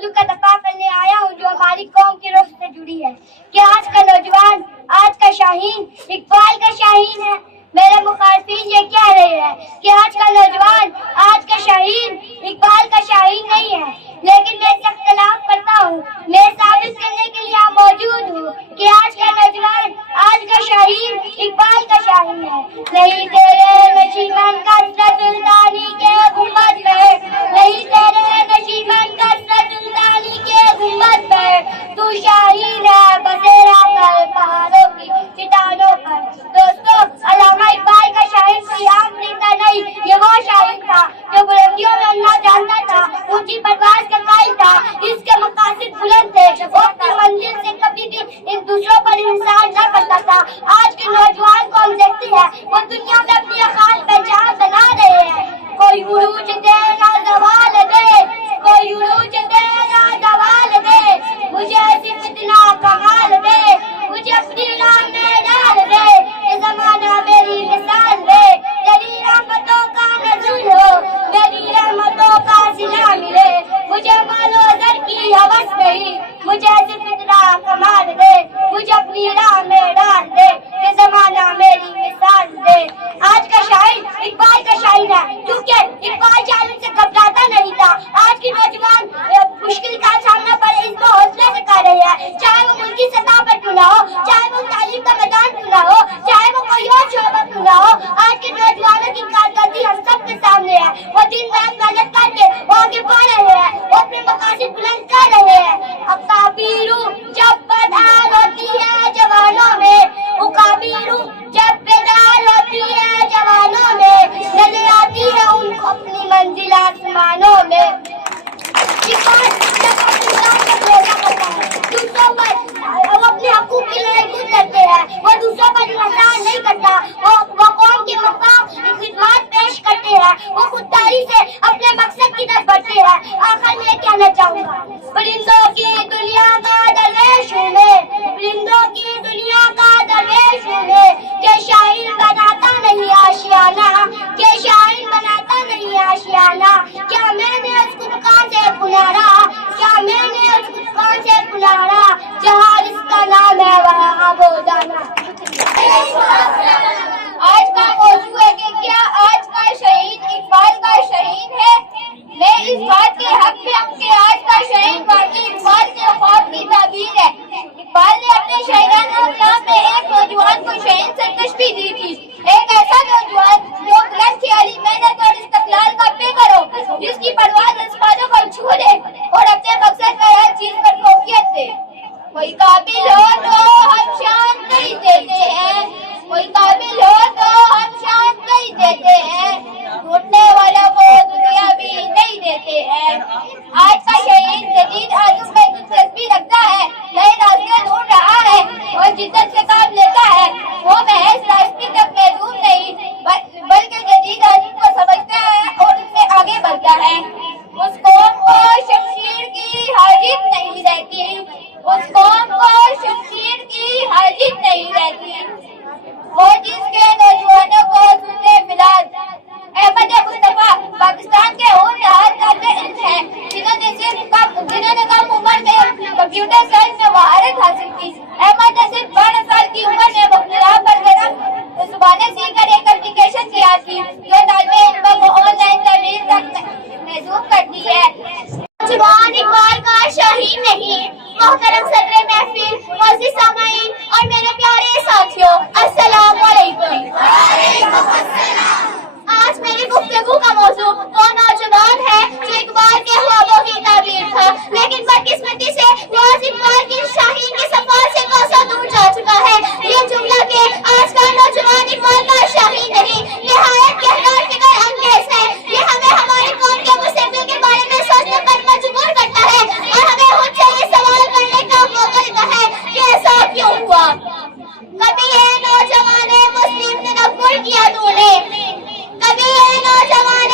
موضوع کا دفاع کرنے آیا ہوں جو ہماری قوم کی روح سے جڑی ہے کہ آج کا نوجوان آج کا شاہین اقبال کا شاہین ہے. میرے مخالفین یہ کہہ رہے ہیں کہ آج کا نوجوان آج کا شاہین اقبال کا شاہین نہیں ہے, لیکن میں اس اختلاف کرتا ہوں. میں ثابت کرنے کے لیے موجود ہوں کہ آج کا نوجوان آج کا شاہین اقبال کا شاہین ہے. نہیں تیرے نشیمن کثرت سلطانی کے گنبد پہ, نہیں تیرے نشیمن کثرت سلطانی کے گنبد پہ, تو شاہین ہے بسیرا کر پہاڑوں کی چٹانوں پر. دوستو, علامہ اقبال کا شاہین کوئی عام نیتا نہیں, یہ وہ شاہین تھا جو بلندیوں میں اڑنا جانتا تھا, اونچی پرواز کا قائل تھا, اس کے مقاصد بلند تھے, وہ اپنی منزل سے کبھی بھی ان دوسروں پر انحصار نہ کرتا تھا. آج کے نوجوان کو ہم دیکھتے ہیں وہ دنیا میں اپنی خاص پہچان بنا رہے ہیں. کوئی عروج دے نہ زوال دے, کوئی عروج دے نہ زوال دے, مجھے صرف اتنا کمال دے, مجھے اپنی راہ میں ڈال دے, یہ زمانہ میری مثال دے, تیری رحمتوں کا نزول ہو, میری رحمتوں کا صلہ ملے, مجھے مال و زر کی ہوس نہیں, مجھے صرف اتنا کمال دے, مجھے اپنی راہ میں ڈال دے, یہ زمانہ میری مثال دے. آج کا شاعر اقبال کا شاعر ہے کیونکہ اقبال شاعر سے گھبراتا نہیں تھا. آج کے نوجوان مشکل کا سامنا پر اس کو حوصلہ سکھا رہے ہیں, چاہے وہ ملکی سطح پر کیوں نہ ہو, چاہے وہ تعلیم کا میدان کیوں نہ ہو, چاہے وہ کوئی اور شعبہ کیوں نہ ہو. آج کے نوجوانوں کی کارکردگی ہم سب کے سامنے ہے. وہ دن رات محنت کر کے وہ آگے بڑھ رہے ہیں, وہ اپنے مقاصد بلند کر رہے ہیں. اکابیرو جب بیدار ہوتی ہے جوانوں میں, اکابیرو جب بیدار ہوتی ہے جوانوں میں, نظر آتی ہے ان کو اپنی منزل آسمانوں میں. دوسروں پر وہ اپنے حقوق کی لڑائی خود لڑتے ہیں, وہ دوسروں پر انحصار نہیں کرتا, وہ قوم کے مقام خدمات پیش کرتے ہیں, وہ خودداری سے اپنے مقصد کی طرف بڑھتے ہیں. آخر میں یہ کہنا چاہوں گا, پرندوں کی دنیا کا درویش ہوں میں, پرندوں کی دنیا کا درویش ہوں میں, کہ شاعر بناتا نہیں آشیانہ, کہ شاعر بناتا نہیں آشیانہ. کیا میں نے اس کو دکان سے پنارا, کیا میں نے اس کو دکان سے پنارا, جہاں اس کا نام ہے وہاں وہ دانا. آج کا موضوع ہے کہ کیا آج کا شہید اقبال کا شہید ہے. میں اس بات کے حق میں ہوں کہ آج کا شہید واقعی اقبال کے خواب کی تعبیر ہے. اقبال نے اپنے شاعرانہ کلام میں ایک نوجوان کو شہید سے تشبیہ دی تھی, ایک ایسا نوجوان جو بلند خیالی محنت اور استقلال کا پیکر ہو, جس کی پرواز آسمانوں کو چھو لے اور اپنے مقصد پر ہر چیز پر فوقیت دے. کوئی قابل ہو تو ہم شان نہیں دیتے ہیں, کوئی قابل ہو تو ہم شان نہیں دیتے ہیں, ڈھونڈنے والا کو دنیا بھی نہیں دیتے ہیں. آج کا شہید جدید آدم میں دلچسپی رکھتا ہے, نئے راستے ڈھونڈ رہا ہے اور جدت سے کام لیتا ہے. وہ محض راستے تک محدود نہیں بلکہ جدید آدم کو سمجھتا ہے اور اس سے آگے بڑھتا ہے. اس قوم کو شمشیر کی حاجت نہیں رہتی, اس قوم کو شمشیر کی حاجت نہیں رہتی. وہ جس کے نوجوانوں کو سنتے فلال احمد مصطفیٰ پاکستان کے ہونہار طالب علم ہیں, جنہوں نے کم عمر میں کمپیوٹر سائنس میں مہارت حاصل کی. احمد نے صرف 12 سال کی عمر میں مختلف برقرار زبانیں سیکھ کر ایک اپلیکیشن تیار کی جو طالب علموں کو آن لائن تعلیم تک محدود کرتی ہے. نوجوان اقبال کا شاہین نہیں. محترم صدر محفل, معزز سامعین اور میرے پیارے ساتھیوں, السلام علیکم. آج میری گفتگو کا موضوع وہ نوجوان ہے جو اقبال کے خوابوں کی تعبیر تھا, لیکن بدقسمتی سے وہ آج اقبال کی شاہین کی صفات سے کوسوں دور جا چکا ہے. یہ جملہ کہ آج کا نوجوان اقبال کا شاہین نہیں نہایت گہرا اور فکر انگیز ہے. یہ ہمیں ہماری قوم کے مستقبل کے بارے میں سوچنے پر مجبور کرتا ہے اور ہمیں خود سے یہ سوال کرنے کا موقع دیتا ہے کہ ایسا کیوں ہوا. کبھی یہ نوجوان مسلم تنفر کیا تو نے, کبھی یہ نوجوان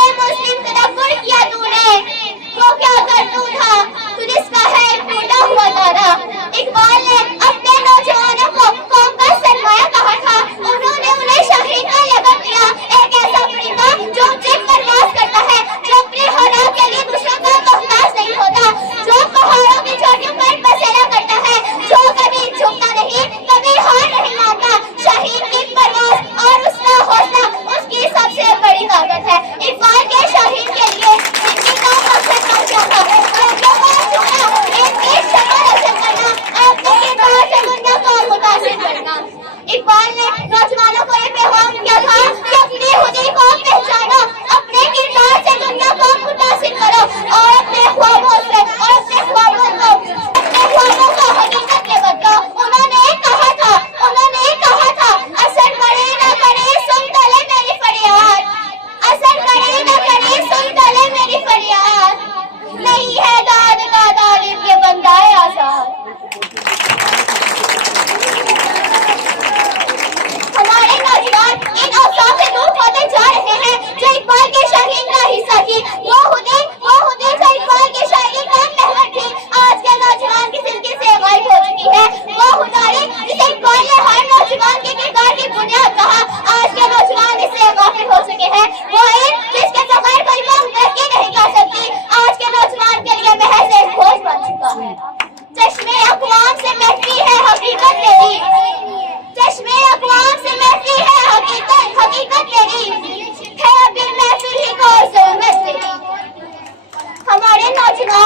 है।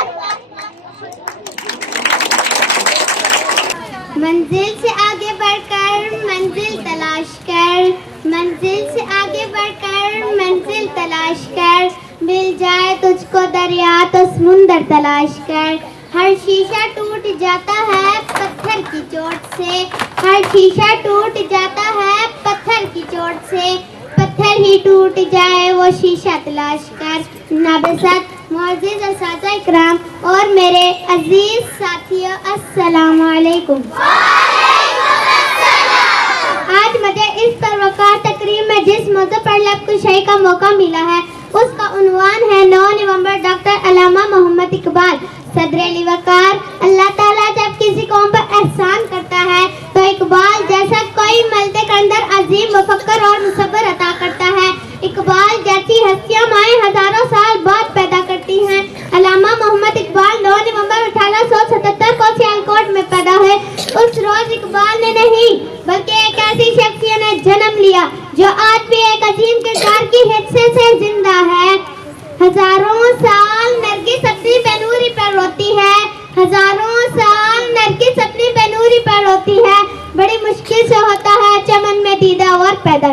मंजिल से आगे बढ़कर मंजिल तलाश कर, मंजिल से आगे बढ़कर मंजिल तलाश कर, मिल जाए तुझको दरिया तो समुंदर तलाश कर। हर शीशा टूट जाता है पत्थर की चोट से, हर शीशा टूट जाता है पत्थर की चोट से, पत्थर ही टूट जाए वो शीशा तलाश कर। नाबसत मुअज़्ज़िज़ असातिज़ा इकराम और मेरे अजीज साथियों, अस्सलाम वालेकुम। आज मुझे इस परवकार तकरीब में जिस मौजू पर लब कुशाई का मौका मिला है उसका उन्वान है 9 नवंबर डॉक्टर अल्लामा मोहम्मद इकबाल। सदर वकार, अल्लाह ताला जब किसी कौम पर एहसान करता है तो इकबाल जैसा कोई मल्दे के अंदर अजीम मुफक्कर और मुसव्विर अता करता है। इकबाल जैसी हस्तियां माएँ हजारों साल बाद पैदा करती हैं। अल्लामा मोहम्मद इकबाल 9 नवंबर 1877 को सियालकोट में पैदा हुए। उस रोज इकबाल ने नहीं बल्कि एक ऐसी शख्सियत ने जन्म लिया जो आज भी एक अजीम किरदार की हैसियत से जिंदा है। हजारों साल नरगिस अपनी बेनूरी पर रोती है, हजारों साल नरगिस अपनी बेनूरी पर रोती है, बड़ी मुश्किल से होता है चमन में दीदा और पैदा।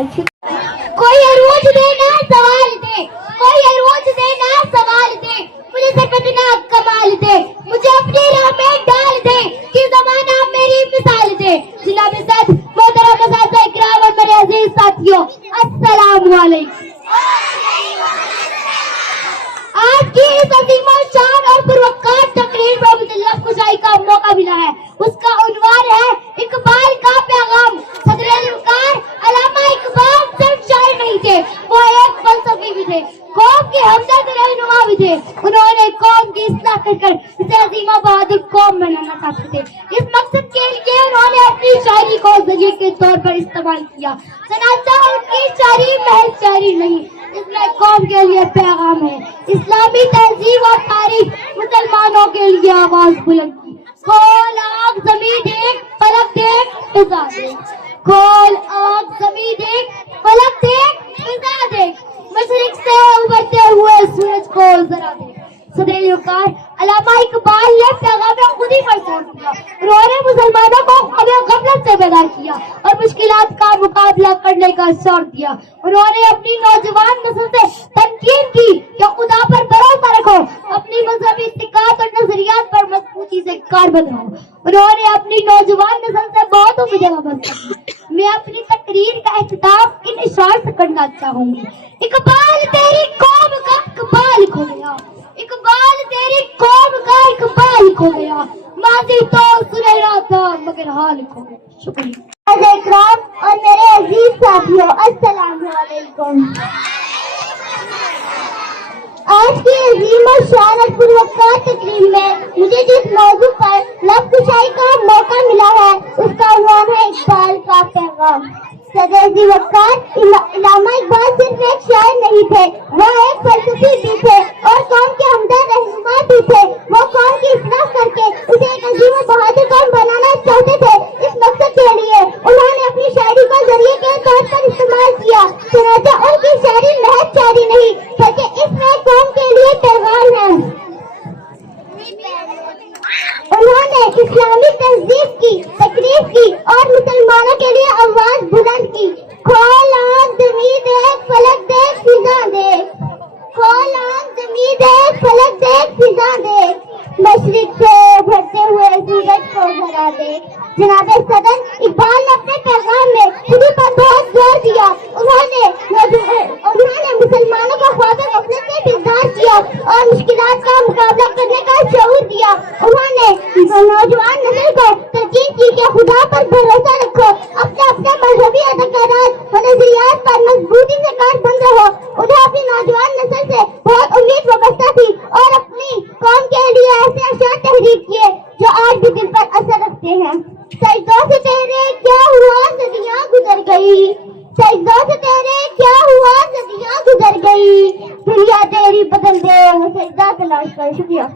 कोई अरूज दे ना सवाल दे, कोई अरूज दे ना सवाल दे, मुझे सिर्फ इतना कमाल दे, मुझे अपनी राह में डाल दे कि ज़माना मेरी मिसाल दे। जिनाब सद मोहतरम असातिज़ा इकराम और मेरे अजीज साथियों, अस्सलाम वालेकुम। आज की इस अजीम शान और पुरवकार तकरीर में मुझे लफ्ज़ कुशाई का मौका मिला है। उसका उन्वान है इकबाल का पैगाम। सदर वकार अल्लामा इकबाल सिर्फ शायर नहीं थे, वो एक फलसफी भी थे, कौम के हमदर्द रहनुमा भी थे। उन्होंने कौम की इस्लाह कर इसे अजीमा बहादुर कौम बनाना चाहते थे। इस मकसद के लिए उन्होंने अपनी शायरी को जरिए के तौर पर इस्तेमाल किया। सनाता उनकी शायरी महज शायरी नहीं, इसमें कौम के लिए पैगाम है। इस्लामी तहजीब और तारीख मुसलमानों के लिए आवाज बुलंद की। खोल आँख ज़मीं देख, फलक देख, फिजा देख। खोल आँख ज़मीं देख, फलक देख, फिजा देख। मशरिक से उभरते हुए सूरज को जरा देख। सदर वकार अल्लामा इकबाल ने पैगाम खुद ही पर छोड़ दिया। उन्होंने मुसलमानों को हमें गफलत से बेदार किया और मुश्किलात का मुकाबला करने का शौर दिया। उन्होंने अपनी नौजवान नस्ल से तनकीद की कि खुदा पर भरोसा रखो, अपनी मजहबी इत्तिकाद और नजरियात पर मजबूती से कारबंद रहो। उन्होंने अपनी नौजवान नस्ल से बहुतों की जगह बंद। मैं अपनी तकरीर का इख्तिताम इन इशार से करना चाहूंगी। इकबाल तेरी कौम का इकबाल खो गया, इकबाल तेरी कौम का इकबाल खो गया, माजी तो सुनहरा था मगर हाल खो गया। शुक्रिया इकराम और मेरे अजीज साथियों, अस्सलाम वालेकुम। आज की अजीम और शान और पुरवकार तकरीर में मुझे जिस मौजू पर लफ्ज़ कुशाई का मौका मिला है उसका उन्वान है इकबाल का पैगाम। सदर वकार अल्लामा इकबाल सिर्फ एक शायर नहीं थे, वो एक फलसफी भी थे और कौम के हमदर्द रहनुमा भी थे। वो कौम की इस्लाह करके उसे एक अजीम बहादुर कौम बनाना चाहते थे। इस मकसद के लिए उन्होंने अपनी शायरी को जरिए के तौर पर इस्तेमाल किया। सुनाता उनकी शायरी महज शायरी नहीं बल्कि इसमें कौम के लिए पैगाम है। उन्होंने इस्लामी तहजीब की तकरीर की और मुसलमानों के लिए आवाज बुलंद की। खोल आँख ज़मीं देख, फलक देख, फिजा देख। खोल आँख ज़मीं देख, फलक देख, फिजा देख। मशरिक से उभरते हुए सूरज को जरा देख। जनाब सदर इकबाल ने अपने पैगाम में खुदी पर बहुत जोर दिया। उन्होंने मुसलमानों को ख्वाब गफलत से बेदार किया और मुश्किलात का मुकाबला करने का शऊर दिया। उन्होंने नौजवान नस्ल को तरकीब की कि खुदा पर भरोसा रखो, अपने मजहबी अदकारात और नजरियात पर मजबूती से कारबंद रहो। उन्हें अपनी नौजवान नस्ल से बहुत उम्मीद वाबस्ता थी और अपनी कौम के लिए ऐसे अशार तहरीर किए जो आज भी दिल पर असर रखते हैं। सजदों से तेरे क्या हुआ सदियां गुजर गई, सजदों से तेरे क्या हुआ सदियां गुजर गई, दुनिया तेरी बदल दे सजदा तलाश कर। शुक्रिया।